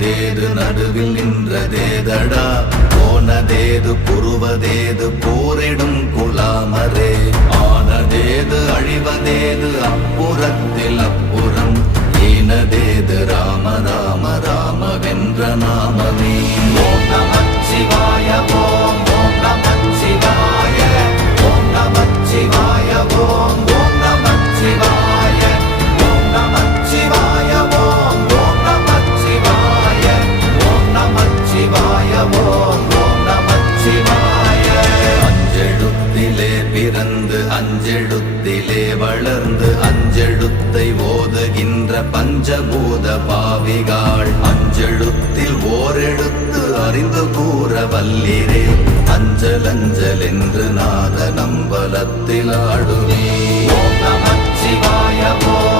தேது நடுவில் நின்றதேதடா போனதேது புருவதேது போரிடும் குலாமரே ஆனதேது அழிவதேது அப்புறத்தில் அப்புறம் ஈனதேது ராம ராம ராம வென்ற நாமமே ஓம் நமச்சிவாய ஓம் ஓம் நமச்சிவாய ஓம் நமச்சிவாய ஓம் ஓம் நமச்சிவாய ஓம் நமச்சிவாய ஓம் ஓம் நமச்சிவாய ஓம் நமச்சிவாய ஓம் ஓம் நமச்சிவாய அஞ்செழுத்திலே பிறந்து அஞ்செழுத்திலே வளர்ந்து அஞ்செழுத்தை ஓதுகின்ற பஞ்சபூத பாவிகாள் அஞ்செழுத்தில் ஓரெழுத்து அறிந்து கூற வல்லிரே அஞ்சல் அஞ்சல் என்று நாத நம்பலத்தில் ஆடுவே ஓம் நமச்சிவாய ஓம்